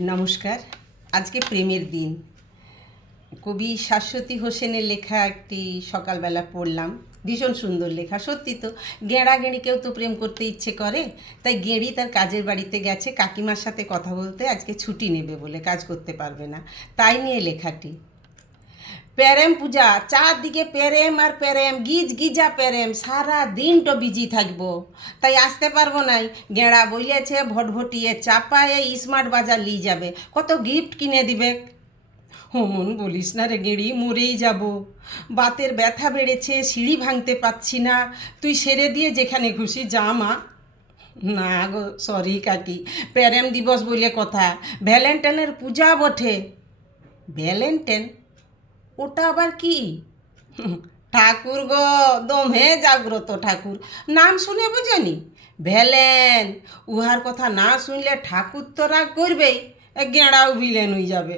নমস্কার। আজকে প্রেমের দিন। কবি শাশ্বতী হোসেনের লেখা একটি সকালবেলা পড়লাম। ভীষণ সুন্দর লেখা। সত্যি তো, গেঁড়া গেঁড়িকেও তো প্রেম করতে ইচ্ছে করে। তাই গেঁড়ি তার কাজের বাড়িতে গেছে কাকিমার সাথে কথা বলতে, আজকে ছুটি নেবে বলে, কাজ করতে পারবে না। তাই নিয়ে লেখাটি। প্যারেম পূজা, চারদিকে প্যারেম আর প্যারেম, গিজ গিজা প্যারেম, সারা দিনটা বিজি থাকবো, তাই আসতে পারবো নাই। গেঁড়া বইলেছে ভটভটিয়ে চাপায়ে স্মার্ট বাজার নিয়ে যাবে, কত গিফট কিনে দিবে। হোমন বলিস না রে গেঁড়ি, মরেই যাব। বাতের ব্যথা বেড়েছে, সিঁড়ি ভাঙতে পাচ্ছি না, তুই সেরে দিয়ে যেখানে খুশি যা মা। না গো, সরি কাকি, প্যারেম দিবস বলে কথা, ভ্যালেন্টাইনের পূজা বটে। ভ্যালেন্টাইন? ওটা আবার কি? ঠাকুর গো, দমে জাগ্রত ঠাকুর, নাম শুনে বুঝেনি? ভ্যালেন, উহার কথা না শুনলে ঠাকুর তো রাগ করবেই, গেঁড়াও ভিলেন হয়ে যাবে।